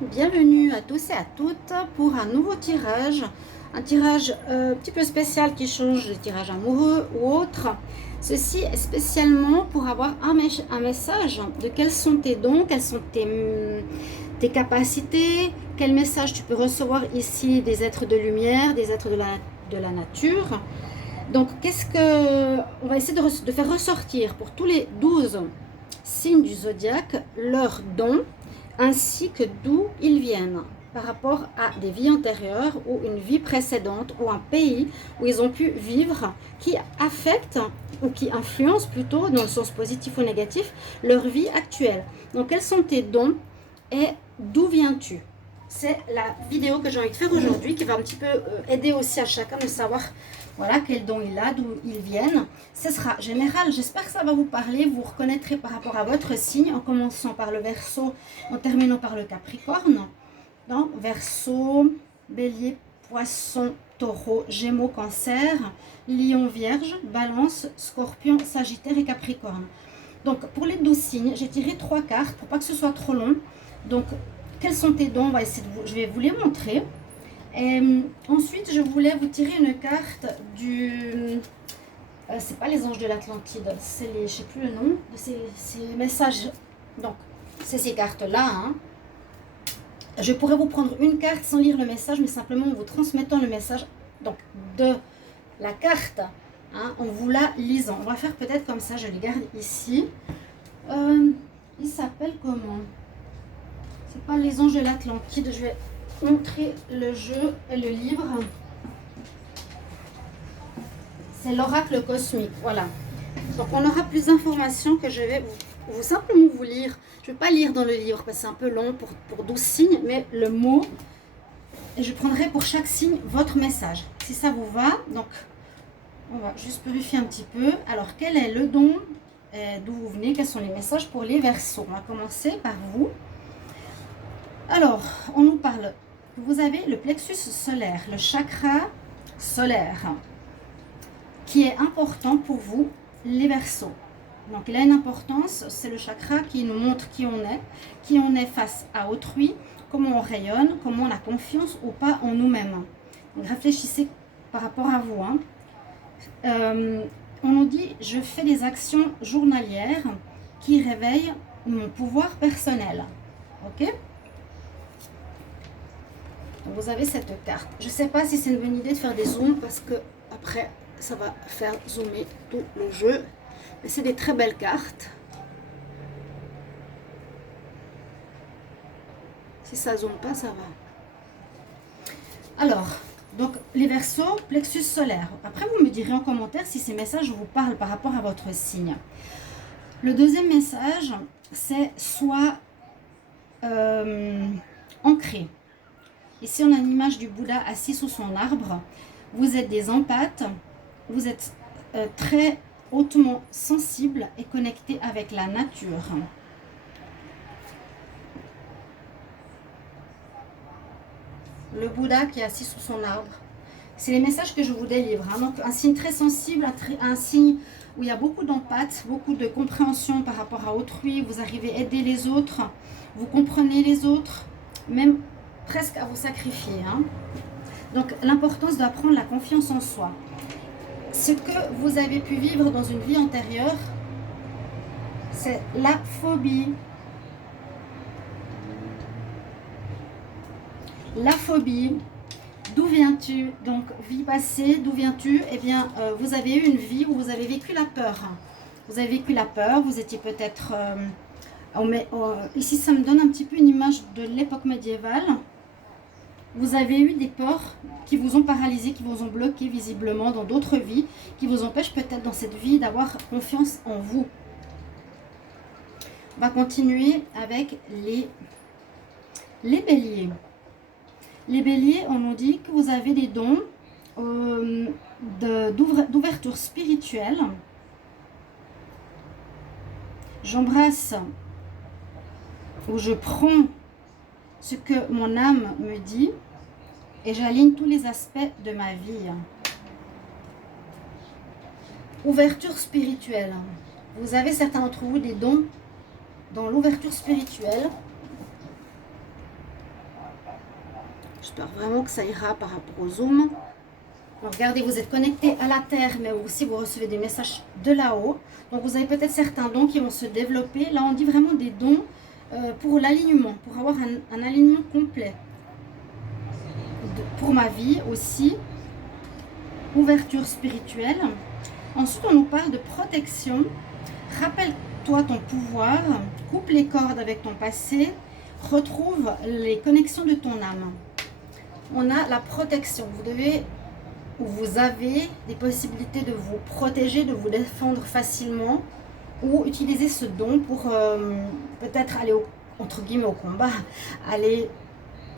Bienvenue à tous et à toutes pour un nouveau tirage, un tirage un petit peu spécial qui change de tirage amoureux ou autre. Ceci est spécialement pour avoir un message de quels sont tes dons, quelles sont tes capacités, quel message tu peux recevoir ici des êtres de lumière, des êtres de la nature. Donc, on va essayer de faire ressortir pour tous les 12 signes du zodiaque leurs dons ainsi que d'où ils viennent par rapport à des vies antérieures ou une vie précédente ou un pays où ils ont pu vivre qui affecte ou qui influence plutôt dans le sens positif ou négatif leur vie actuelle. Donc quels sont tes dons et d'où viens-tu? C'est la vidéo que j'ai envie de faire aujourd'hui qui va un petit peu aider aussi à chacun de savoir voilà quels dons il a, d'où ils viennent. Ce sera général, j'espère que ça va vous parler, vous reconnaîtrez par rapport à votre signe en commençant par le Verseau, en terminant par le Capricorne. Donc Verseau, Bélier, Poisson, Taureau, Gémeaux, Cancer, Lion, Vierge, Balance, Scorpion, Sagittaire et Capricorne. Donc pour les 12 signes, j'ai tiré 3 cartes pour pas que ce soit trop long. Donc quels sont tes dons? Je vais vous les montrer. Et ensuite, je voulais vous tirer une carte du... c'est pas les anges de l'Atlantide, c'est les... Je sais plus le nom de ces messages. Donc, c'est ces cartes-là. Hein. Je pourrais vous prendre une carte sans lire le message, mais simplement en vous transmettant le message donc, de la carte, hein, en vous la lisant. On va faire peut-être comme ça, je les garde ici. Il s'appelle comment? C'est pas les anges de l'Atlantide, je vais montrer le jeu et le livre. C'est l'oracle cosmique, voilà. Donc on aura plus d'informations que je vais simplement vous lire. Je ne vais pas lire dans le livre parce que c'est un peu long pour 12 signes, mais le mot, et je prendrai pour chaque signe votre message. Si ça vous va, donc on va juste vérifier un petit peu. Alors quel est le don, d'où vous venez, quels sont les messages pour les Verseaux? On va commencer par vous. Alors, on nous parle, vous avez le plexus solaire, le chakra solaire, qui est important pour vous, les Verseaux. Donc, il a une importance, c'est le chakra qui nous montre qui on est face à autrui, comment on rayonne, comment on a confiance ou pas en nous-mêmes. Donc, réfléchissez par rapport à vous. Hein. On nous dit, je fais des actions journalières qui réveillent mon pouvoir personnel. Ok ? Donc vous avez cette carte. Je ne sais pas si c'est une bonne idée de faire des zooms parce que après ça va faire zoomer tout le jeu. Mais c'est des très belles cartes. Si ça zoome pas, ça va. Alors, donc les Verseaux, plexus solaire. Après vous me direz en commentaire si ces messages vous parlent par rapport à votre signe. Le deuxième message, c'est soit ancré. Ici, on a une image du Bouddha assis sous son arbre. Vous êtes des empathes. Vous êtes très hautement sensibles et connectés avec la nature. Le Bouddha qui est assis sous son arbre. C'est les messages que je vous délivre. Hein. Donc, un signe très sensible, un signe où il y a beaucoup d'empathie, beaucoup de compréhension par rapport à autrui. Vous arrivez à aider les autres. Vous comprenez les autres. Même presque à vous sacrifier. Hein. Donc, l'importance d'apprendre la confiance en soi. Ce que vous avez pu vivre dans une vie antérieure, c'est la phobie. La phobie. D'où viens-tu? Donc, vie passée, d'où viens-tu? Eh bien, vous avez eu une vie où vous avez vécu la peur. Vous avez vécu la peur, vous étiez peut-être... ici, ça me donne un petit peu une image de l'époque médiévale. Vous avez eu des peurs qui vous ont paralysé, qui vous ont bloqué visiblement dans d'autres vies, qui vous empêchent peut-être dans cette vie d'avoir confiance en vous. On va continuer avec les béliers. Les béliers, on nous dit que vous avez des dons d'ouverture spirituelle. J'embrasse ou je prends ce que mon âme me dit et j'aligne tous les aspects de ma vie. Ouverture spirituelle. Vous avez certains d'entre vous des dons dans l'ouverture spirituelle. J'espère vraiment que ça ira par rapport au Zoom. Donc, regardez, vous êtes connecté à la Terre, mais aussi vous recevez des messages de là-haut. Donc, vous avez peut-être certains dons qui vont se développer. Là, on dit vraiment des dons pour l'alignement, pour avoir un alignement complet. Pour ma vie aussi. Ouverture spirituelle. Ensuite, on nous parle de protection. Rappelle-toi ton pouvoir. Coupe les cordes avec ton passé. Retrouve les connexions de ton âme. On a la protection. Vous avez des possibilités de vous protéger, de vous défendre facilement, ou utiliser ce don pour peut-être aller entre guillemets au combat, aller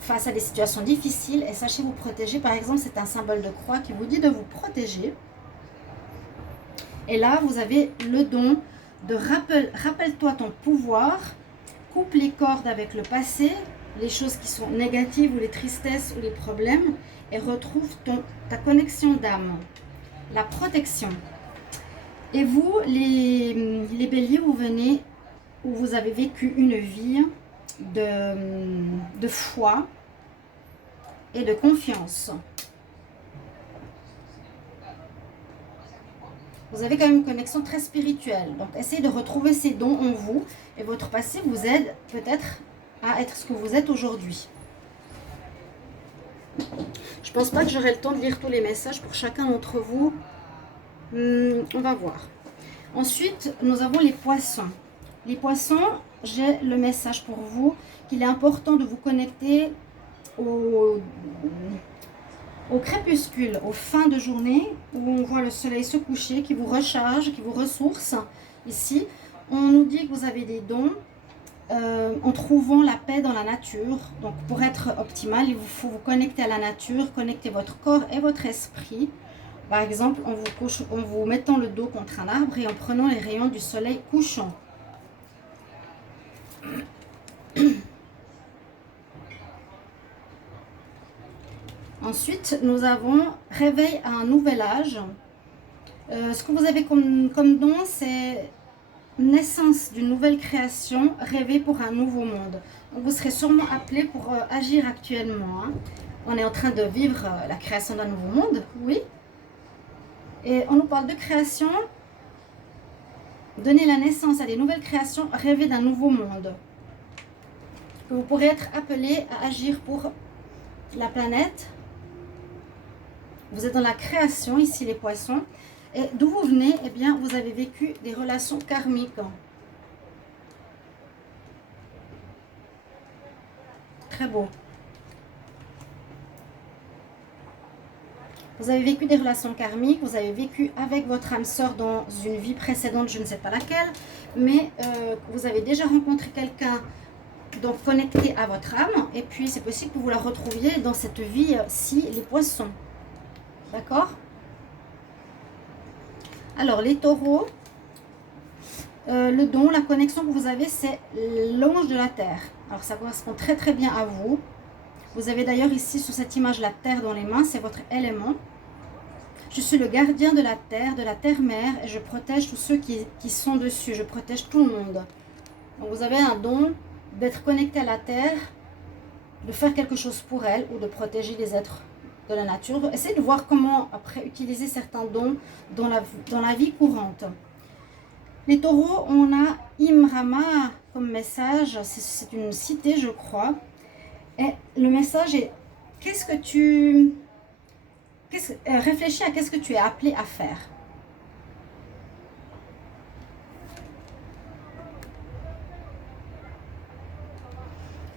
face à des situations difficiles et sachez vous protéger. Par exemple, c'est un symbole de croix qui vous dit de vous protéger. Et là, vous avez le don de rappelle-toi ton pouvoir, coupe les cordes avec le passé, les choses qui sont négatives ou les tristesses ou les problèmes, et retrouve ta connexion d'âme, la protection. Et vous, les béliers, vous venez où vous avez vécu une vie de foi et de confiance. Vous avez quand même une connexion très spirituelle. Donc, essayez de retrouver ces dons en vous. Et votre passé vous aide peut-être à être ce que vous êtes aujourd'hui. Je pense pas que j'aurai le temps de lire tous les messages pour chacun d'entre vous. On va voir. Ensuite, nous avons les poissons. Les poissons, j'ai le message pour vous qu'il est important de vous connecter au crépuscule, aux fins de journée, où on voit le soleil se coucher, qui vous recharge, qui vous ressource. Ici, on nous dit que vous avez des dons en trouvant la paix dans la nature. Donc, pour être optimal, il vous faut vous connecter à la nature, connecter votre corps et votre esprit. Par exemple, en vous mettant le dos contre un arbre et en prenant les rayons du soleil couchant. Ensuite, nous avons réveil à un nouvel âge. Ce que vous avez comme don, c'est naissance d'une nouvelle création, rêver pour un nouveau monde. Donc, vous serez sûrement appelé pour agir actuellement. Hein. On est en train de vivre la création d'un nouveau monde, oui. Et on nous parle de création, donner la naissance à des nouvelles créations, rêver d'un nouveau monde. Vous pourrez être appelé à agir pour la planète. Vous êtes dans la création, ici les poissons. Et d'où vous venez, eh bien, vous avez vécu des relations karmiques. Très beau. Vous avez vécu des relations karmiques, vous avez vécu avec votre âme sœur dans une vie précédente, je ne sais pas laquelle, mais vous avez déjà rencontré quelqu'un donc connecté à votre âme, et puis c'est possible que vous la retrouviez dans cette vie-ci, les poissons. D'accord? Alors, les taureaux, le don, la connexion que vous avez, c'est l'ange de la terre. Alors, ça correspond très très bien à vous. Vous avez d'ailleurs ici, sur cette image, la terre dans les mains, c'est votre élément. Je suis le gardien de la terre-mère, et je protège tous ceux qui sont dessus. Je protège tout le monde. Donc, vous avez un don d'être connecté à la terre, de faire quelque chose pour elle, ou de protéger les êtres de la nature. Essayez de voir comment, après, utiliser certains dons dans la vie courante. Les taureaux, on a Imrama comme message. C'est une cité, je crois. Et le message est, réfléchis à qu'est-ce que tu es appelé à faire.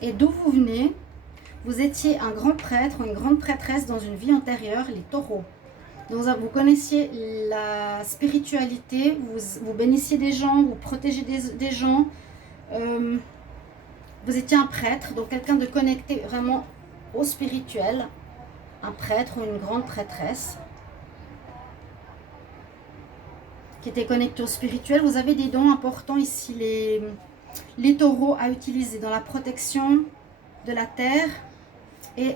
Et d'où vous venez? Vous étiez un grand prêtre ou une grande prêtresse dans une vie antérieure, les taureaux. Donc vous connaissiez la spiritualité, vous bénissiez des gens, vous protégez des gens. Vous étiez un prêtre, donc quelqu'un de connecté vraiment au spirituel. Un prêtre ou une grande prêtresse qui était connecté au spirituel. Vous avez des dons importants ici, les taureaux à utiliser dans la protection de la terre et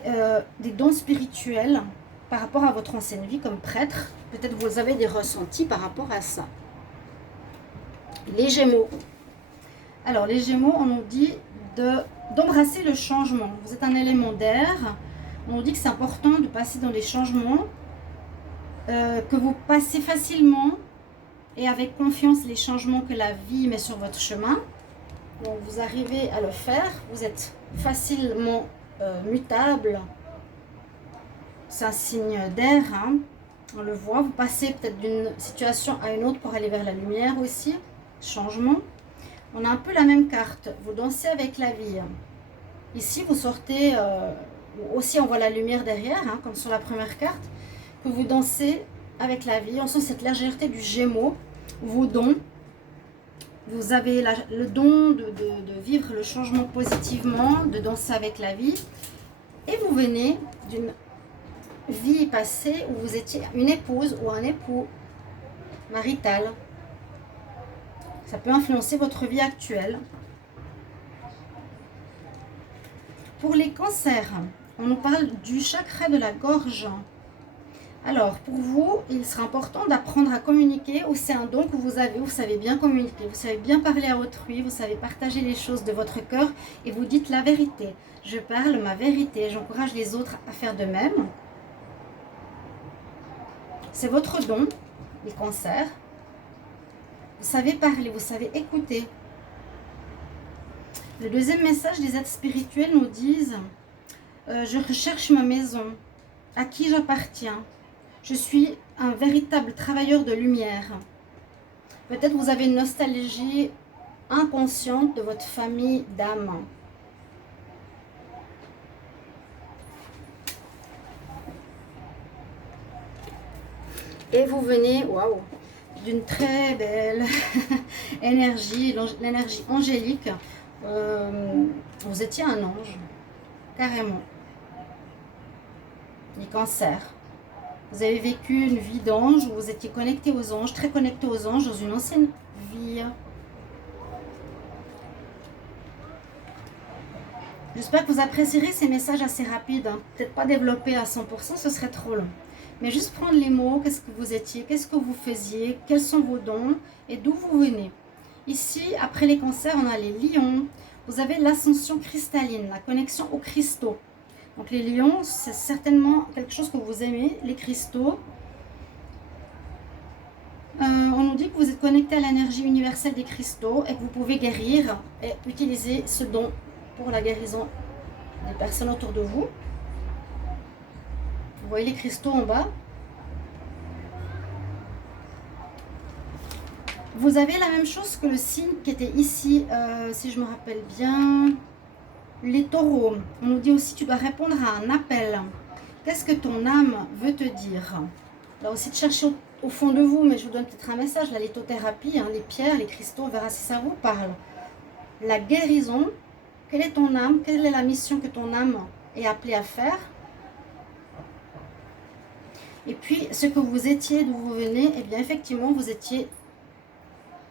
des dons spirituels par rapport à votre ancienne vie comme prêtre. Peut-être vous avez des ressentis par rapport à ça. Les Gémeaux. Alors les Gémeaux, on nous dit d'embrasser le changement. Vous êtes un élément d'air. On nous dit que c'est important de passer dans des changements, que vous passez facilement et avec confiance les changements que la vie met sur votre chemin. Donc vous arrivez à le faire, vous êtes facilement mutable. C'est un signe d'air, hein. On le voit, vous passez peut-être d'une situation à une autre pour aller vers la lumière aussi. Changement. On a un peu la même carte, vous dansez avec la vie. Ici vous sortez, aussi on voit la lumière derrière, hein, comme sur la première carte, que vous dansez avec la vie. On sent cette légèreté du Gémeaux, vos dons. Vous avez le don de vivre le changement positivement, de danser avec la vie. Et vous venez d'une vie passée où vous étiez une épouse ou un époux marital. Ça peut influencer votre vie actuelle. Pour les cancers, on nous parle du chakra de la gorge. Alors, pour vous, il sera important d'apprendre à communiquer, ou c'est un don que vous avez, vous savez bien communiquer, vous savez bien parler à autrui, vous savez partager les choses de votre cœur et vous dites la vérité. Je parle ma vérité, j'encourage les autres à faire de même. C'est votre don, les cancers. Vous savez parler, vous savez écouter. Le deuxième message des êtres spirituels nous disent je recherche ma maison, à qui j'appartiens. Je suis un véritable travailleur de lumière. Peut-être vous avez une nostalgie inconsciente de votre famille d'âme. Et vous venez, waouh, d'une très belle énergie, l'énergie angélique. Vous étiez un ange, carrément. Les cancers. Vous avez vécu une vie d'ange où vous étiez connecté aux anges, très connecté aux anges dans une ancienne vie. J'espère que vous apprécierez ces messages assez rapides. Hein. Peut-être pas développés à 100%, ce serait trop long. Mais juste prendre les mots, qu'est-ce que vous étiez, qu'est-ce que vous faisiez, quels sont vos dons et d'où vous venez. Ici, après les cancers, on a les lions. Vous avez l'ascension cristalline, la connexion aux cristaux. Donc les lions, c'est certainement quelque chose que vous aimez, les cristaux. On nous dit que vous êtes connecté à l'énergie universelle des cristaux et que vous pouvez guérir et utiliser ce don pour la guérison des personnes autour de vous. Vous voyez les cristaux en bas. Vous avez la même chose que le signe qui était ici, si je me rappelle bien, les taureaux. On nous dit aussi tu dois répondre à un appel. Qu'est-ce que ton âme veut te dire? Là aussi de chercher au fond de vous, mais je vous donne peut-être un message, la lithothérapie, hein, les pierres, les cristaux, on verra si ça vous parle. La guérison, quelle est ton âme? Quelle est la mission que ton âme est appelée à faire? Et puis, ce que vous étiez, d'où vous venez, eh bien effectivement, vous étiez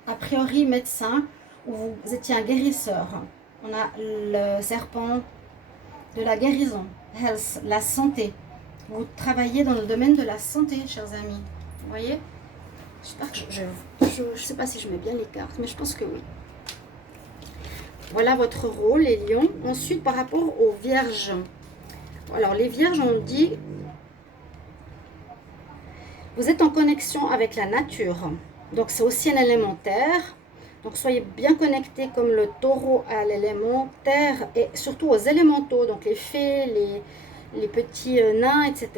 a priori médecin ou vous étiez un guérisseur. On a le serpent de la guérison, health, la santé. Vous travaillez dans le domaine de la santé, chers amis. Vous voyez? J'espère que je sais pas si je mets bien les cartes, mais je pense que oui. Voilà votre rôle, les lions. Ensuite, par rapport aux vierges. Alors, les vierges, on dit, vous êtes en connexion avec la nature. Donc, c'est aussi un élément terre. Donc, soyez bien connectés comme le taureau à l'élément terre et surtout aux élémentaux. Donc, les fées, les petits nains, etc.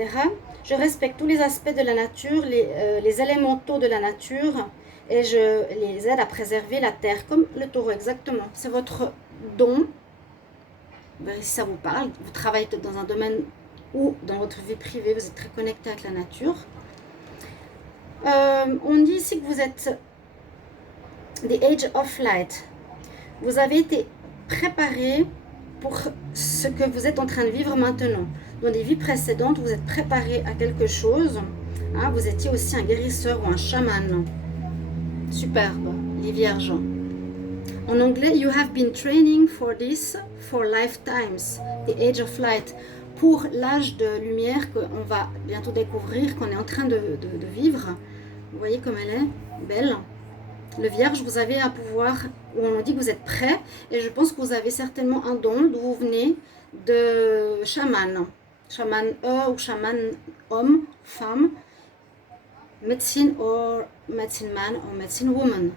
Je respecte tous les aspects de la nature, les élémentaux de la nature. Et je les aide à préserver la terre, comme le taureau, exactement. C'est votre don. Ben, si ça vous parle, vous travaillez peut-être dans un domaine où, dans votre vie privée, vous êtes très connecté avec la nature. On dit ici que vous êtes the age of light. Vous avez été préparé pour ce que vous êtes en train de vivre maintenant. Dans des vies précédentes, vous êtes préparé à quelque chose. Hein, vous étiez aussi un guérisseur ou un chaman. Superbe, les vierges. En anglais, you have been training for this for lifetimes, the age of light. Pour l'âge de lumière qu'on va bientôt découvrir, qu'on est en train de vivre. Vous voyez comme elle est belle. Le vierge, vous avez un pouvoir où on dit que vous êtes prêt. Et je pense que vous avez certainement un don d'où vous venez de chaman. chaman E ou chaman homme, femme, médecine or médecine man ou médecine woman,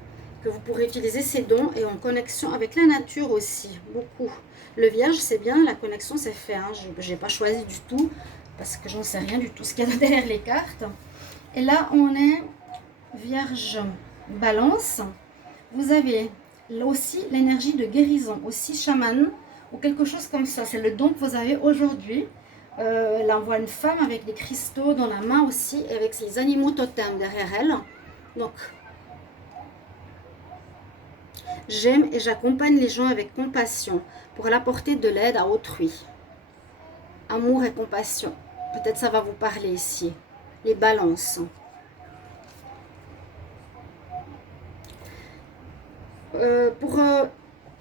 que vous pourrez utiliser ces dons et en connexion avec la nature aussi, beaucoup. Le vierge, c'est bien, la connexion c'est fait, hein. Je n'ai pas choisi du tout, parce que j'en sais rien du tout ce qu'il y a derrière les cartes. Et là, on est vierge, balance. Vous avez là aussi l'énergie de guérison, aussi chaman, ou quelque chose comme ça. C'est le don que vous avez aujourd'hui. Là, on voit une femme avec des cristaux dans la main aussi, et avec les animaux totems derrière elle. Donc, j'aime et j'accompagne les gens avec compassion pour apporter de l'aide à autrui. Amour et compassion. Peut-être ça va vous parler ici. Les balances. Pour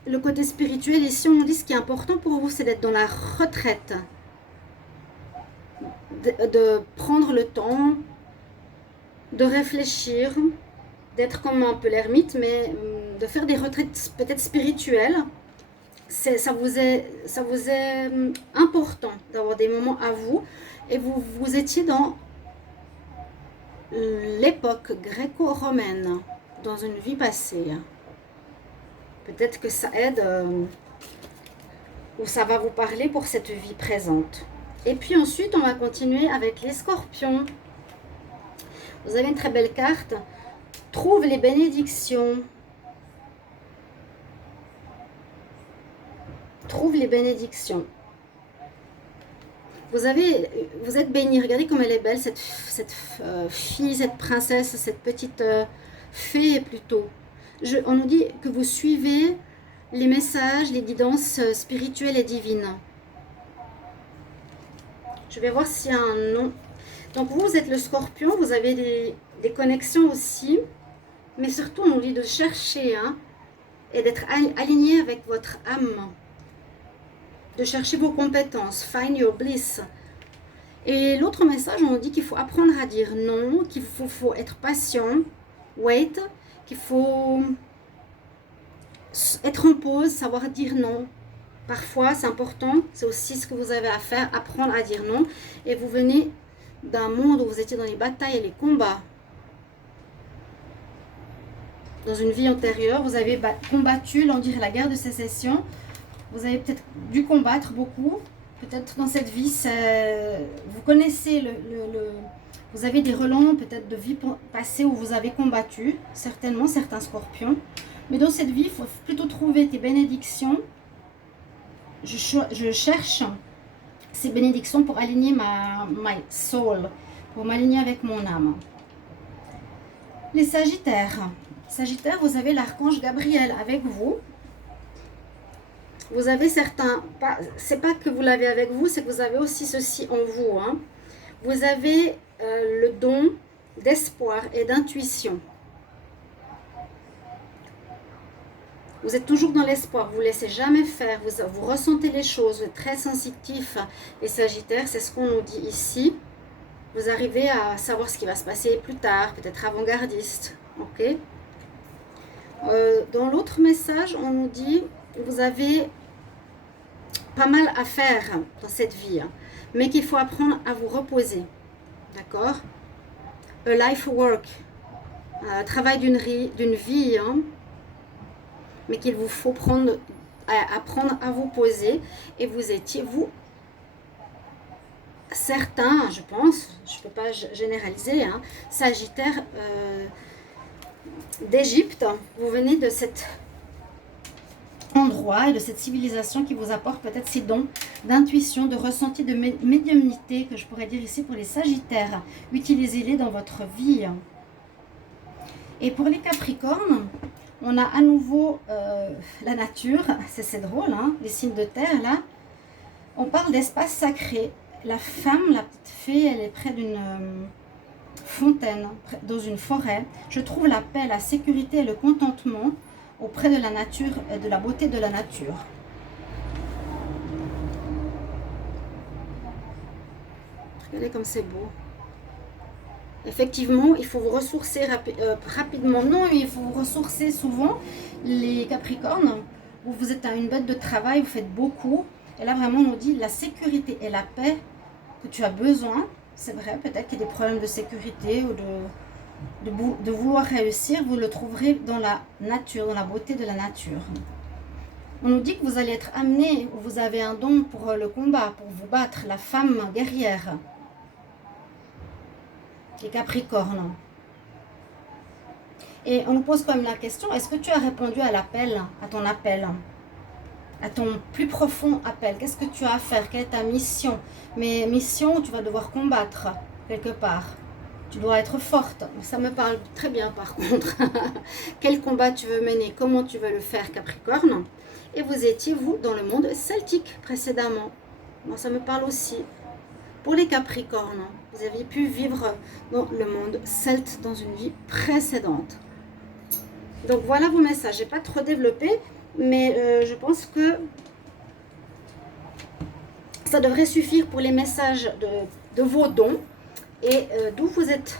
le côté spirituel, ici on dit ce qui est important pour vous, c'est d'être dans la retraite. De prendre le temps, de réfléchir, d'être comme un peu l'ermite, mais de faire des retraites peut-être spirituelles. Ça vous est important d'avoir des moments à vous, et vous étiez dans l'époque gréco-romaine, dans une vie passée. Peut-être que ça aide ou ça va vous parler pour cette vie présente. Et puis ensuite, on va continuer avec les scorpions. Vous avez une très belle carte. Trouve les bénédictions. Trouve les bénédictions. Vous êtes béni. Regardez comme elle est belle, cette fille, cette princesse, cette petite fée plutôt. On nous dit que vous suivez les messages, les guidances spirituelles et divines. Je vais voir s'il y a un nom. Donc vous êtes le scorpion, vous avez des connexions aussi. Mais surtout, on nous dit de chercher et d'être aligné avec votre âme. De chercher vos compétences. Find your bliss. Et l'autre message, on nous dit qu'il faut apprendre à dire non, qu'il faut être patient. Wait. Qu'il faut être en pause, savoir dire non. Parfois, c'est important, c'est aussi ce que vous avez à faire, apprendre à dire non. Et vous venez d'un monde où vous étiez dans les batailles et les combats. Dans une vie antérieure, vous avez combattu, on dirait la guerre de sécession. Vous avez peut-être dû combattre beaucoup. Peut-être dans cette vie, vous connaissez vous avez des relents peut-être de vie passée où vous avez combattu, certainement certains scorpions. Mais dans cette vie, il faut plutôt trouver des bénédictions. Je cherche ces bénédictions pour aligner my soul, pour m'aligner avec mon âme. Les Sagittaires. Sagittaire, vous avez l'archange Gabriel avec vous. Vous avez certains... C'est pas que vous l'avez avec vous, c'est que vous avez aussi ceci en vous. Vous avez le don d'espoir et d'intuition. Vous êtes toujours dans l'espoir, vous ne laissez jamais faire, vous ressentez les choses, vous êtes très sensitif. Les Sagittaires, c'est ce qu'on nous dit ici. Vous arrivez à savoir ce qui va se passer plus tard, peut-être avant-gardiste. Ok. Dans l'autre message, on nous dit, vous avez pas mal à faire dans cette vie, mais qu'il faut apprendre à vous reposer. D'accord? A life work, travail d'une vie, mais qu'il vous faut apprendre à vous poser. Et vous étiez, certains, je pense, je ne peux pas généraliser, Sagittaire d'Égypte, vous venez de cet endroit et de cette civilisation qui vous apporte peut-être ces dons d'intuition, de ressenti, de médiumnité, que je pourrais dire ici pour les Sagittaires. Utilisez-les dans votre vie. Et pour les Capricornes, on a à nouveau la nature, c'est drôle, les signes de terre là. On parle d'espace sacré. La femme, la petite fée, elle est près d'une fontaine, dans une forêt. Je trouve la paix, la sécurité et le contentement auprès de la nature et de la beauté de la nature. Regardez comme c'est beau. Effectivement, il faut vous ressourcer rapidement. Non, il faut vous ressourcer souvent. Les Capricornes, où vous êtes à une bête de travail, vous faites beaucoup. Et là, vraiment, on nous dit la sécurité et la paix que tu as besoin. C'est vrai, peut-être qu'il y a des problèmes de sécurité ou de vouloir réussir. Vous le trouverez dans la nature, dans la beauté de la nature. On nous dit que vous allez être amené, ou vous avez un don pour le combat, pour vous battre, la femme guerrière. Les Capricornes. Et on nous pose quand même la question, est-ce que tu as répondu à l'appel, à ton appel, à ton plus profond appel? Qu'est-ce que tu as à faire? Quelle est ta mission? Mais mission, tu vas devoir combattre quelque part. Tu dois être forte. Ça me parle très bien par contre. Quel combat tu veux mener? Comment tu veux le faire, Capricorne? Et vous étiez, vous, dans le monde celtique précédemment. Bon, ça me parle aussi. Pour les Capricornes, vous aviez pu vivre dans le monde celte dans une vie précédente. Donc voilà vos messages. Je n'ai pas trop développé, mais je pense que ça devrait suffire pour les messages de vos dons et d'où vous êtes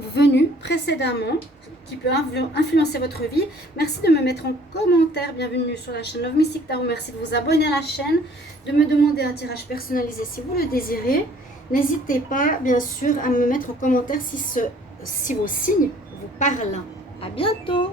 venu précédemment, qui peut influencer votre vie. Merci de me mettre en commentaire. Bienvenue sur la chaîne Love Mystic Tarot. Merci de vous abonner à la chaîne, de me demander un tirage personnalisé si vous le désirez. N'hésitez pas, bien sûr, à me mettre en commentaire si vos signes vous parlent. À bientôt!